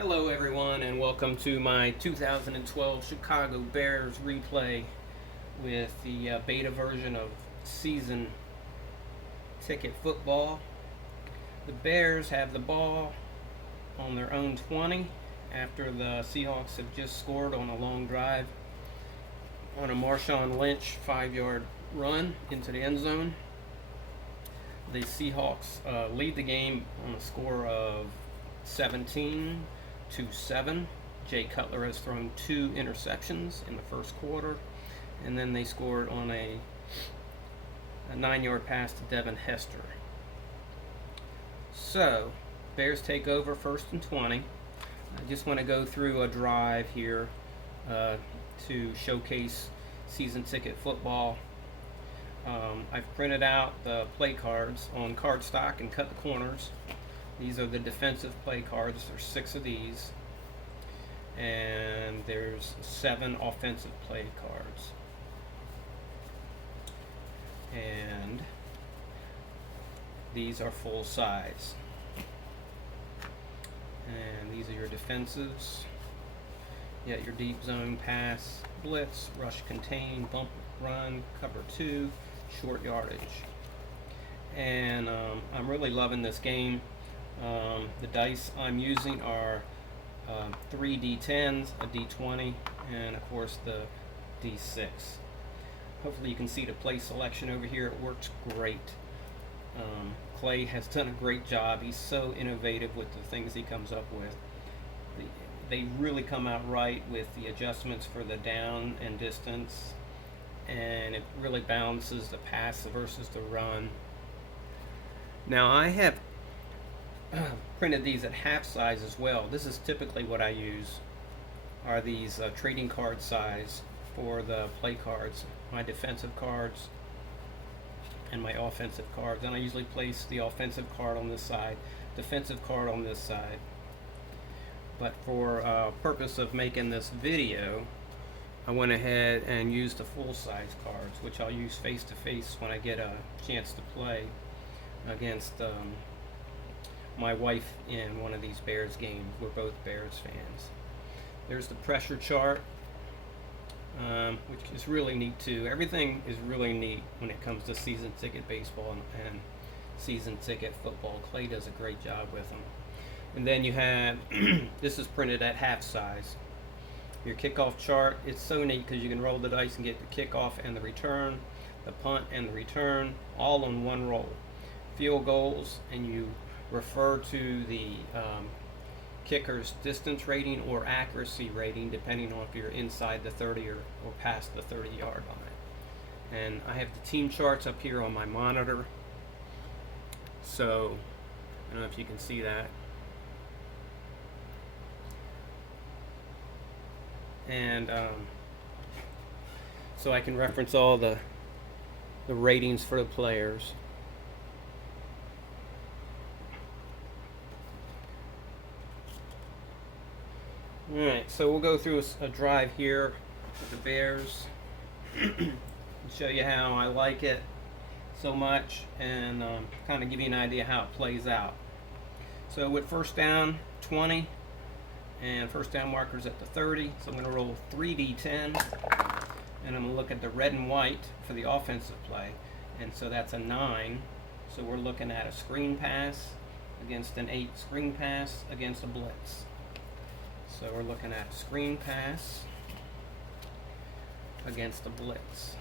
Hello everyone and welcome to my 2012 Chicago Bears replay with the beta version of season ticket football. The Bears have the ball on their own 20 after the Seahawks have just scored on a long drive on a Marshawn Lynch 5-yard run into the end zone. The Seahawks lead the game on a score of 17-7. Jay Cutler has thrown 2 interceptions in the first quarter, and then they scored on a 9-yard pass to Devin Hester. So, Bears take over 1st and 20. I just want to go through a drive here to showcase season ticket football. I've printed out the play cards on cardstock and cut the corners. These are the defensive play cards. There's 6 of these. And there's 7 offensive play cards. And these are full size. And these are your defensives. You got your deep zone pass, blitz, rush contain, bump run, cover 2, short yardage. And I'm really loving this game. The dice I'm using are 3 D10s, a D20, and of course the D6. Hopefully you can see the play selection over here. It works great. Clay has done a great job. He's so innovative with the things he comes up with. They really come out right with the adjustments for the down and distance, and it really balances the pass versus the run. Now I have printed these at half size as well. This is typically what I use, are these trading card size for the play cards, my defensive cards and my offensive cards. And I usually place the offensive card on this side, defensive card on this side. But for purpose of making this video, I went ahead and used the full size cards, which I'll use face to face when I get a chance to play against my wife in one of these Bears games. We're both Bears fans. There's the pressure chart, which is really neat too. Everything is really neat when it comes to season ticket baseball and season ticket football. Clay does a great job with them. And then you have, this is printed at half size. Your kickoff chart, it's so neat because you can roll the dice and get the kickoff and the return, the punt and the return, all on one roll. Field goals, and you refer to the kicker's distance rating or accuracy rating, depending on if you're inside the 30 or past the 30-yard line. And I have the team charts up here on my monitor, so I don't know if you can see that. And so I can reference all the ratings for the players. Alright, so we'll go through a drive here with the Bears and show you how I like it so much, and kind of give you an idea how it plays out. So with first down 20 and first down markers at the 30, so I'm going to roll 3 D10, and I'm going to look at the red and white for the offensive play, and so that's a 9. So we're looking at a screen pass against an 8, screen pass against a blitz. So we're looking at a screen pass against a blitz.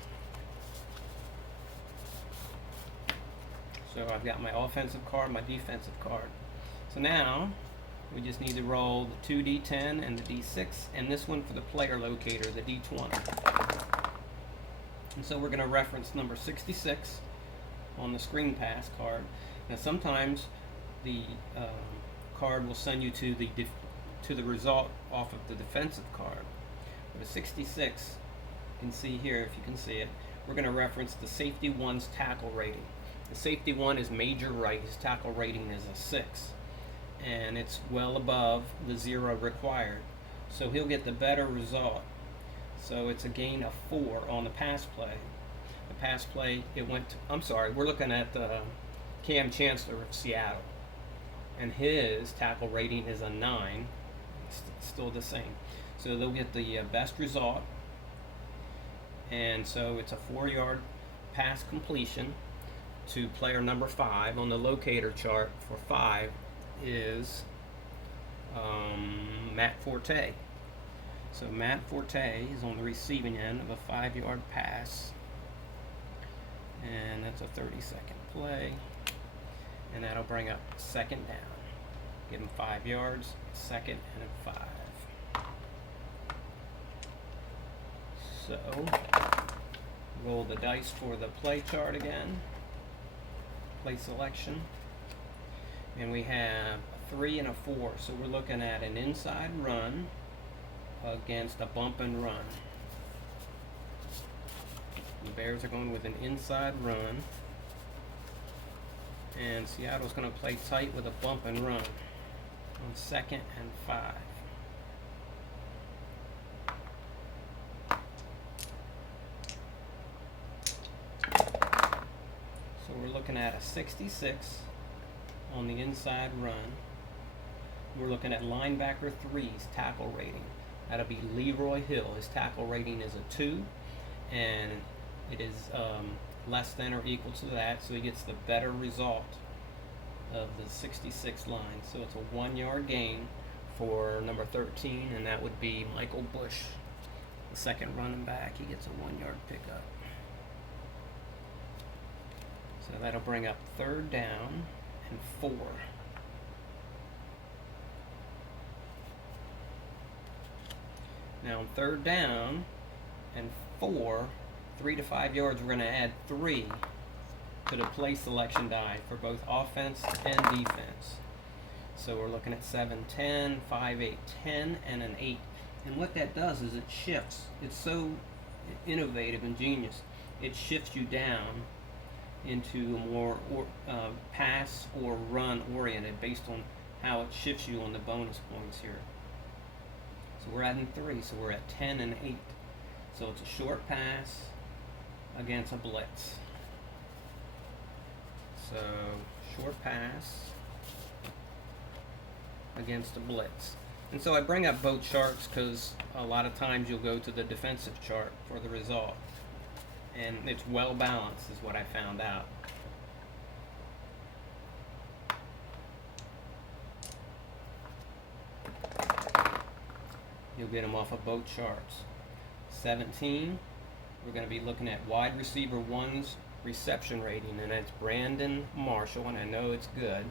So I've got my offensive card, my defensive card. So now we just need to roll the 2D10 and the D6, and this one for the player locator, the D20. And so we're going to reference number 66 on the screen pass card. Now sometimes the card will send you to the result off of the defensive card. But a 66, you can see here, if you can see it, we're going to reference the safety 1's tackle rating. The safety 1 is Major Wright. His tackle rating is a 6, and it's well above the 0 required, so he'll get the better result. So it's a gain of 4 on the pass play. The pass play, it went to, I'm sorry, we're looking at Cam Chancellor of Seattle, and his tackle rating is a 9, still the same. So they'll get the best result. And so it's a 4-yard pass completion to player number 5 on the locator chart. For 5 is Matt Forte. So Matt Forte is on the receiving end of a 5-yard pass, and that's a 30-second play, and that'll bring up second down. Give him 5 yards, second and 5. So roll the dice for the play chart again, play selection, and we have a 3 and a 4. So we're looking at an inside run against a bump and run. The Bears are going with an inside run, and Seattle's going to play tight with a bump and run on second and 5. So we're looking at a 66 on the inside run. We're looking at linebacker 3's tackle rating. That'll be Leroy Hill. His tackle rating is a 2, and it is less than or equal to that, so he gets the better result of the 66 line. So it's a 1-yard gain for number 13, and that would be Michael Bush, the second running back. He gets a 1-yard pickup. So that'll bring up third down and 4. Now on third down and 4, 3 to 5 yards, we're going to add 3 to the play selection die for both offense and defense. So we're looking at 7, 10, 5, 8, 10, and an 8. And what that does is it shifts. It's so innovative and genius. It shifts you down into a more pass or run oriented based on how it shifts you on the bonus points here. So we're adding 3, so we're at 10 and 8. So it's a short pass against a blitz. So short pass against a blitz. And so I bring up both charts because a lot of times you'll go to the defensive chart for the result. And it's well balanced is what I found out. You'll get them off of both charts. 17, we're going to be looking at wide receiver 1's reception rating, and that's Brandon Marshall, and I know it's good.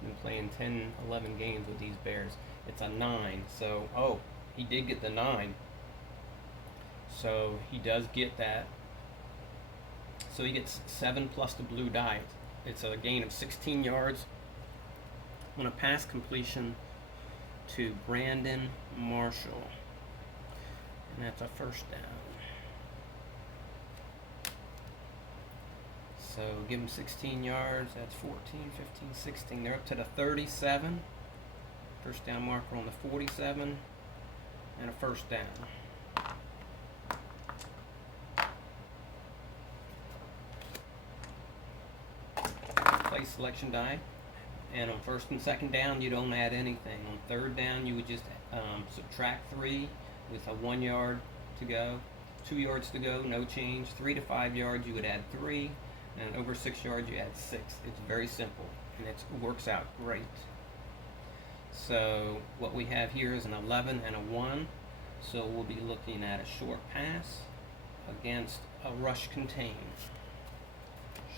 I've been playing 10, 11 games with these Bears. It's a 9, so, he did get the 9. So he does get that. So he gets 7 plus the blue die. It's a gain of 16 yards on a pass completion to Brandon Marshall. And that's a first down. So give them 16 yards. That's 14, 15, 16. They're up to the 37. First down marker on the 47. And a first down. Play selection die. And on first and second down, you don't add anything. On third down, you would just subtract 3 with a 1 yard to go. 2 yards to go, no change. 3 to 5 yards, you would add 3. And over 6 yards, you add 6. It's very simple, and it works out great. So what we have here is an 11 and a 1. So we'll be looking at a short pass against a rush contain.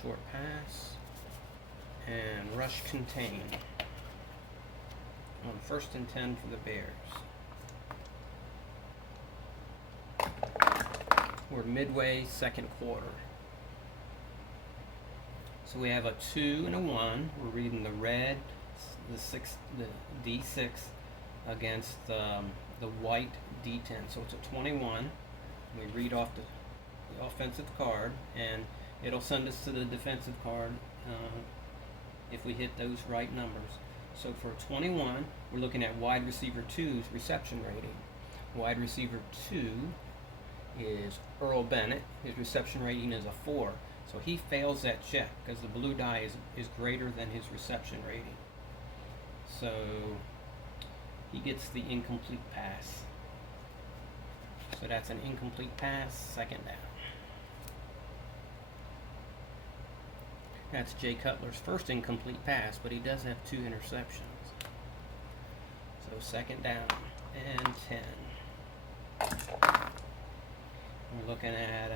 Short pass and rush contain on first and 10 for the Bears. We're midway second quarter. So we have a 2 and a 1. We're reading the red, the D6 against the white D10. So it's a 21. We read off the offensive card, and it'll send us to the defensive card if we hit those right numbers. So for 21, we're looking at wide receiver 2's reception rating. Wide receiver 2 is Earl Bennett. His reception rating is a 4. So he fails that check because the blue die is greater than his reception rating. So he gets the incomplete pass. So that's an incomplete pass, second down. That's Jay Cutler's first incomplete pass, but he does have 2 interceptions. So second down and 10. We're looking at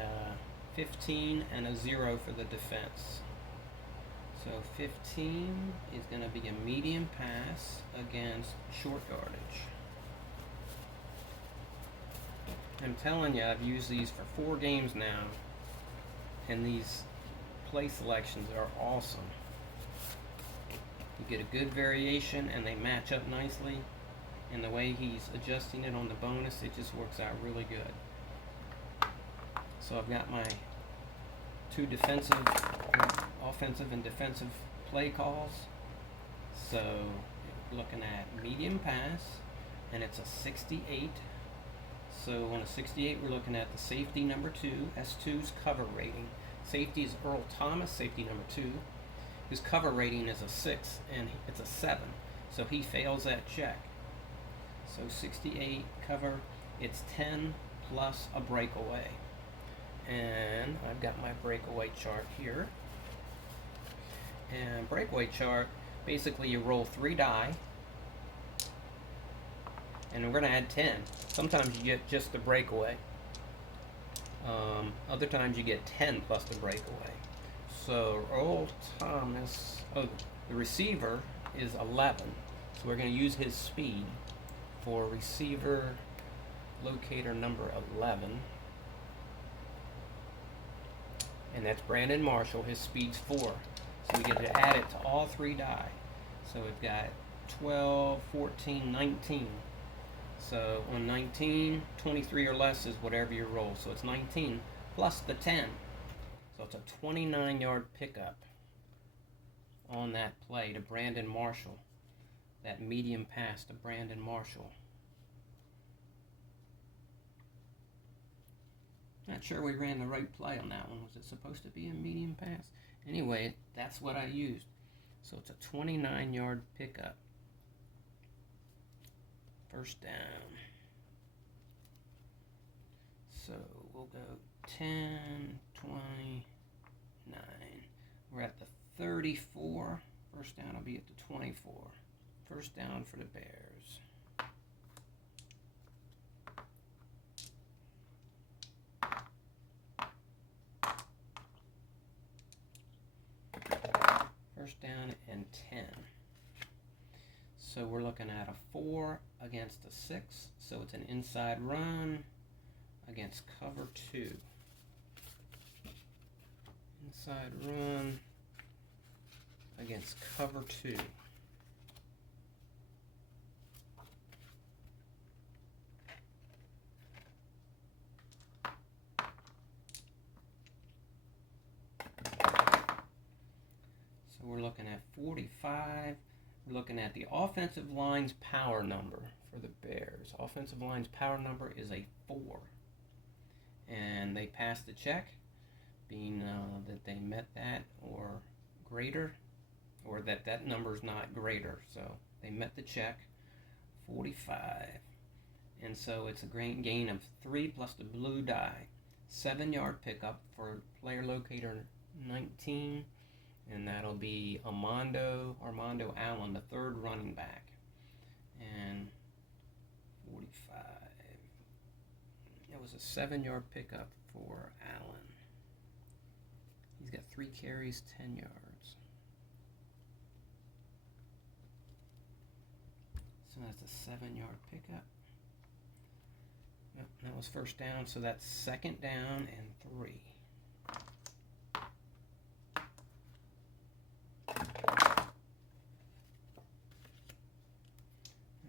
15 and a 0 for the defense. So 15 is going to be a medium pass against short yardage. I'm telling you, I've used these for 4 games now, and these play selections are awesome. You get a good variation, and they match up nicely. And the way he's adjusting it on the bonus, it just works out really good. So I've got my 2 offensive and defensive play calls. So looking at medium pass, and it's a 68. So on a 68, we're looking at the safety number 2, S2's cover rating. Safety is Earl Thomas, safety number 2. His cover rating is a 6, and it's a 7. So he fails that check. So 68 cover, it's 10 plus a breakaway. And I've got my breakaway chart here. And breakaway chart, basically you roll 3 die, and we're going to add 10. Sometimes you get just the breakaway. Other times you get 10 plus the breakaway. So Earl Thomas, the receiver is 11. So we're going to use his speed for receiver locator number 11. And that's Brandon Marshall. His speed's 4. So we get to add it to all 3 die. So we've got 12, 14, 19. So on 19, 23 or less is whatever you roll. So it's 19 plus the 10. So it's a 29-yard pickup on that play to Brandon Marshall. That medium pass to Brandon Marshall. Not sure we ran the right play on that one. Was it supposed to be a medium pass? Anyway, that's what I used. So it's a 29-yard pickup. First down. So we'll go 10, 29. We're at the 34. First down will be at the 24. First down for the Bears. First down and 10. So we're looking at a 4 against a 6. So it's an inside run against cover 2. Inside run against cover 2. So we're looking at 45. We're looking at the offensive line's power number for the Bears. Offensive line's power number is a 4. And they passed the check, being that they met that or greater, or that number's not greater. So they met the check, 45. And so it's a great gain of 3 plus the blue die. 7-yard pickup for player locator 19. And that'll be Armando Allen, the 3rd running back. And 45. That was a 7-yard pickup for Allen. He's got 3 carries, 10 yards. So that's a 7-yard pickup. Yep, that was first down, so that's second down and 3.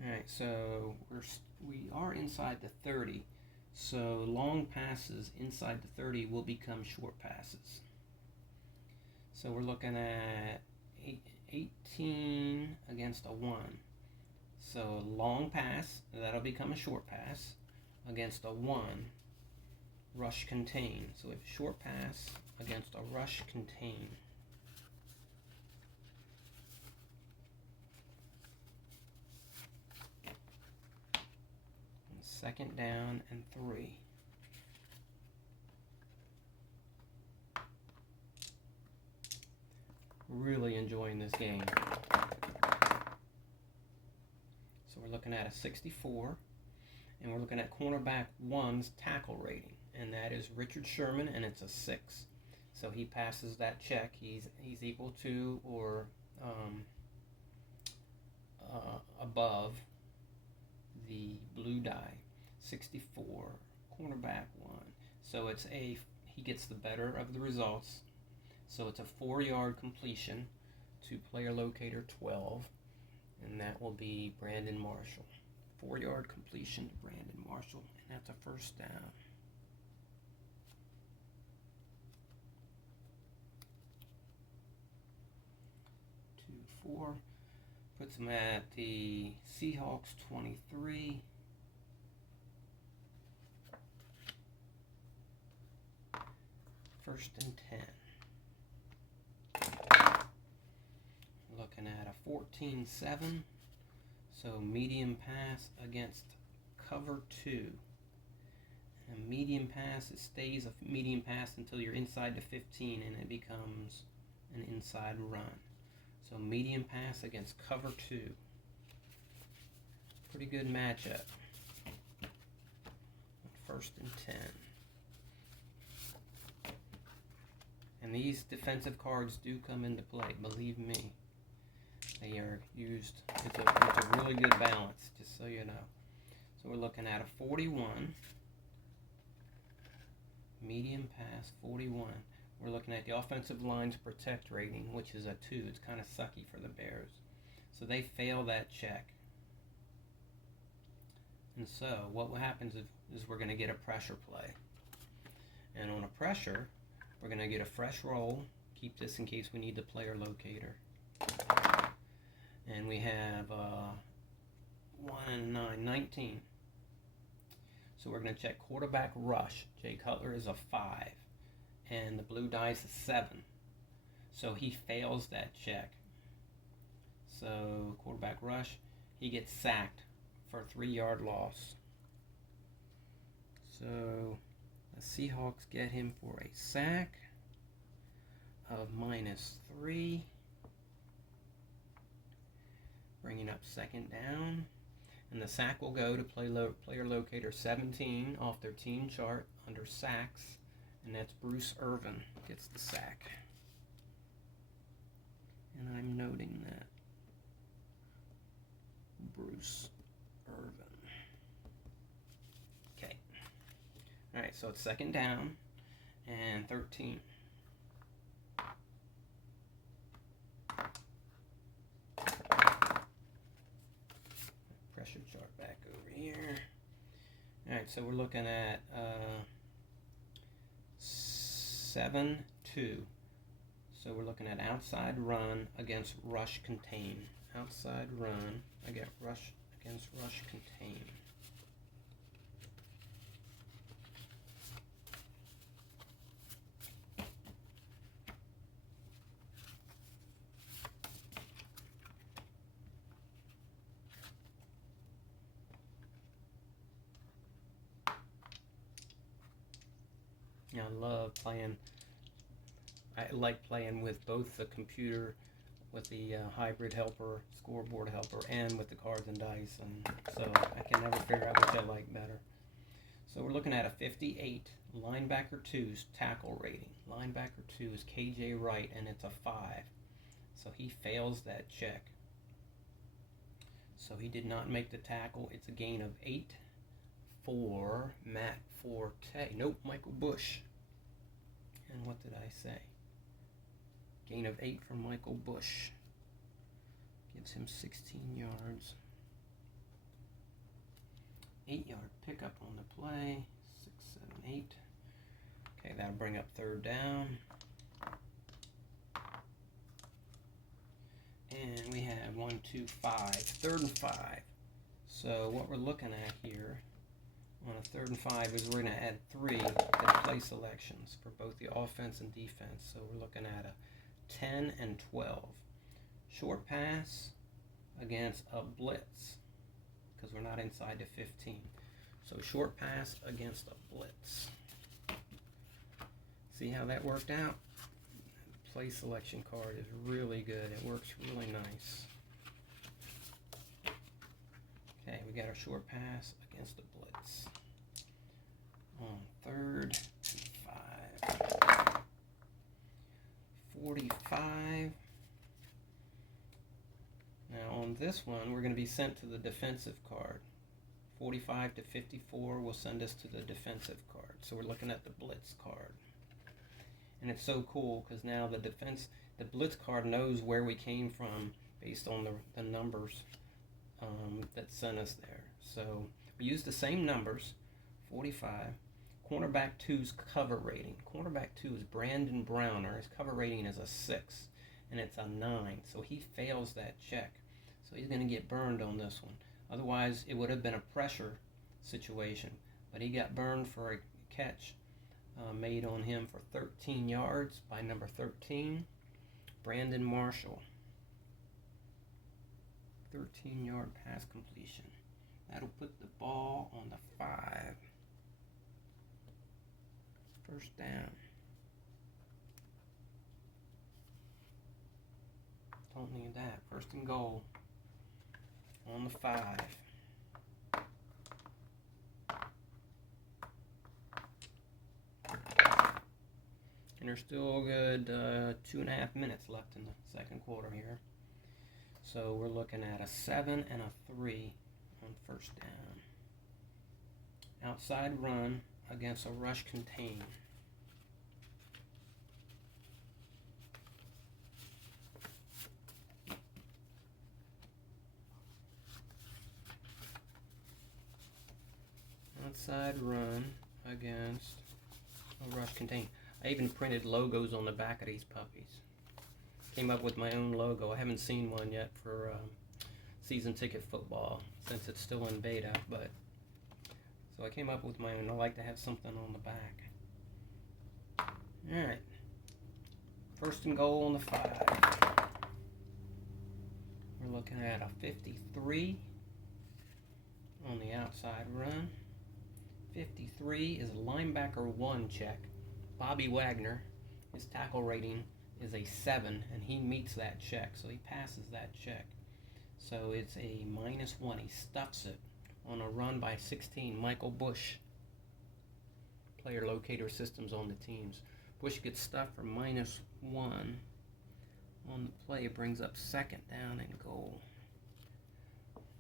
Alright, so we are inside the 30, so long passes inside the 30 will become short passes. So we're looking at 18 against a 1. So long pass, that'll become a short pass against a 1. Rush contain. So if short pass against a rush contain. 2nd down and 3. Really enjoying this game. So we're looking at a 64, and we're looking at cornerback 1's tackle rating, and that is Richard Sherman, and it's a 6. So he passes that check. He's equal to or above the blue die. 64, cornerback 1. So he gets the better of the results. So it's a 4-yard completion to player locator 12, and that will be Brandon Marshall. 4-yard completion to Brandon Marshall, and that's a 1st down. Two, 4. Puts them at the Seahawks 23. First and 10. Looking at a 14-7. So medium pass against cover 2. And medium pass, it stays a medium pass until you're inside the 15, and it becomes an inside run. So medium pass against cover 2. Pretty good matchup. 1st and 10. And these defensive cards do come into play, believe me. They are used. It's a really good balance, just so you know. So we're looking at a 41. Medium pass, 41. We're looking at the offensive line's protect rating, which is a 2. It's kind of sucky for the Bears. So they fail that check. And so what happens is we're going to get a pressure play. And on a pressure, we're going to get a fresh roll. Keep this in case we need the player locator. And we have 1 and 9, 19. So we're going to check quarterback rush. Jay Cutler is a 5. And the blue dice is 7. So he fails that check. So quarterback rush, he gets sacked for a 3-yard loss. So the Seahawks get him for a sack of -3. Bringing up 2nd down. And the sack will go to player locator 17 off their team chart under sacks. And that's Bruce Irvin gets the sack. And I'm noting that. Bruce Irvin. Okay. Alright, so it's 2nd down and 13. Pressure chart back over here. Alright, so we're looking at 7-2. So we're looking at outside run against rush contain. Outside run against rush contain. I like playing with both the computer, with the hybrid helper, scoreboard helper, and with the cards and dice, and so I can never figure out which I like better. So we're looking at a 58, linebacker 2's tackle rating. Linebacker 2 is KJ Wright, and it's a 5. So he fails that check. So he did not make the tackle. It's a gain of 8 for Matt Forte. Nope, Michael Bush. And what did I say? Gain of 8 for Michael Bush. Gives him 16 yards. 8-yard pickup on the play. 6, 7, 8. Okay, that'll bring up 3rd down. And we have 1, 2, 5. 3rd and 5. So what we're looking at here on a 3rd and 5 is we're going to add 3 to the play selections for both the offense and defense. So we're looking at a 10 and 12. Short pass against a blitz because we're not inside the 15. So short pass against a blitz. See how that worked out? Play selection card is really good. It works really nice. Okay, we got our short pass against the blitz. On 3rd and 5. 45. Now on this one, we're going to be sent to the defensive card. 45 to 54 will send us to the defensive card. So we're looking at the blitz card. And it's so cool because now the blitz card knows where we came from based on the numbers that sent us there. So we use the same numbers, 45. Cornerback 2's cover rating. Cornerback 2 is Brandon Browner. His cover rating is a 6, and it's a 9. So he fails that check. So he's going to get burned on this one. Otherwise, it would have been a pressure situation. But he got burned for a catch made on him for 13 yards by number 13, Brandon Marshall. 13-yard pass completion. That'll put the ball on the 5. First down. Don't need that. First and goal on the 5. And there's still a good 2.5 minutes left in the second quarter here. So we're looking at a 7 and a 3 on first down. Outside run against a rush contain. Outside run against a rush contain. I even printed logos on the back of these puppies. Came up with my own logo. I haven't seen one yet for season ticket football since it's still in beta, but so I came up with my own. I like to have something on the back. Alright. First and goal on the 5. We're looking at a 53 on the outside run. 53 is a linebacker 1 check. Bobby Wagner, his tackle rating is a 7, and he meets that check, so he passes that check. So it's a -1. He stuffs it on a run by 16, Michael Bush. Player locator systems on the teams. Bush gets stuffed for -1 on the play. It brings up second down and goal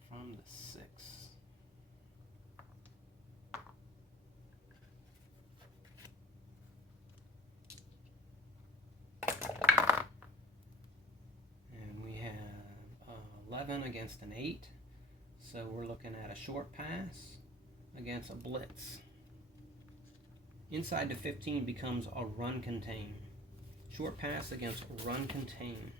from the 6. And we have 11 against an 8. So we're looking at a short pass against a blitz. Inside the 15 becomes a run contain. Short pass against run contain.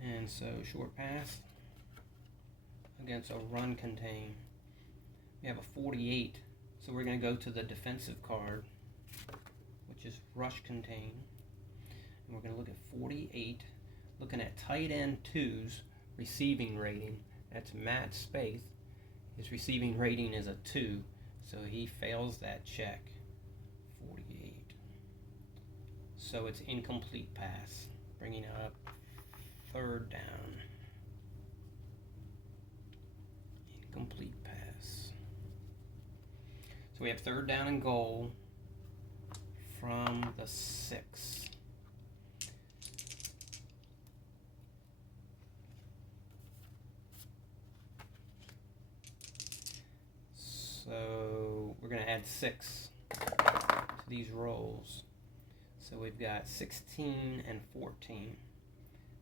And so short pass against a run contain. We have a 48. So we're going to go to the defensive card, which is rush contain. And we're going to look at 48. Looking at tight end 2's receiving rating. That's Matt Spaeth. His receiving rating is a 2, so he fails that check. 48. So it's incomplete pass, bringing up third down. Incomplete pass. So we have third down and goal from the 6. So we're going to add 6 to these rolls. So we've got 16 and 14.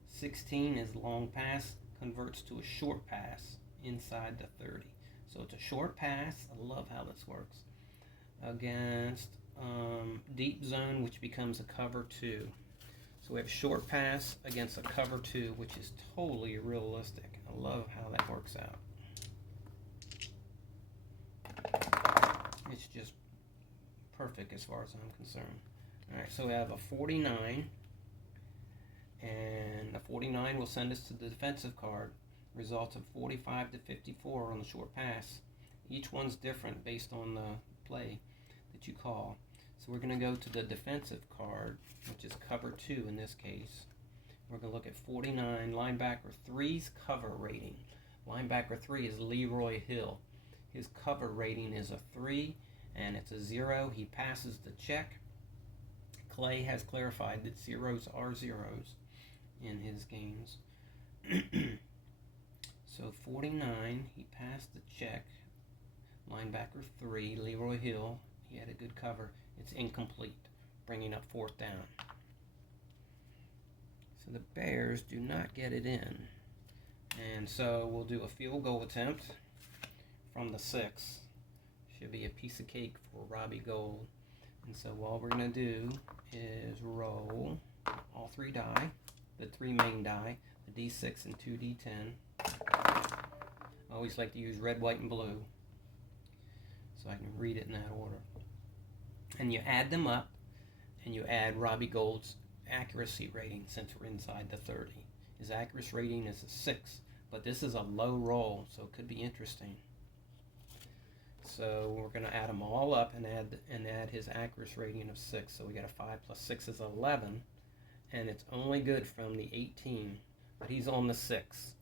16 is long pass, converts to a short pass inside the 30. So it's a short pass. I love how this works. Against deep zone, which becomes a cover 2. So we have short pass against a cover 2, which is totally realistic. I love how that works out. It's just perfect as far as I'm concerned. Alright, so we have a 49 And the 49 will send us to the defensive card. Results of 45 to 54 on the short pass. Each one's different based on the play that you call. So we're going to go to the defensive card, which is cover 2 in this case. We're going to look at 49, linebacker 3's cover rating. Linebacker 3 is Leroy Hill. His cover rating is a 3, and it's a 0. He passes the check. Clay has clarified that zeros are zeros in his games. So 49, he passed the check. Linebacker 3, Leroy Hill, he had a good cover. It's incomplete, bringing up 4th down. So the Bears do not get it in. And so we'll do a field goal attempt from the 6. Should be a piece of cake for Robbie Gold. And so all we're going to do is roll all 3 die, the 3 main die, the D6 and 2 D10. I always like to use red, white, and blue so I can read it in that order. And you add them up, and you add Robbie Gold's accuracy rating since we're inside the 30. His accuracy rating is a 6, but this is a low roll, so it could be interesting. So we're going to add them all up and add his accuracy rating of 6. So we got a 5 plus 6 is 11, and it's only good from the 18, but he's on the 6,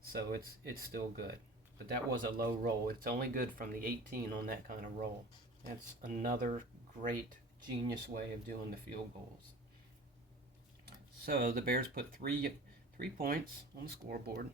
so it's still good. But that was a low roll. It's only good from the 18 on that kind of roll. That's another great genius way of doing the field goals. So the Bears put three points on the scoreboard.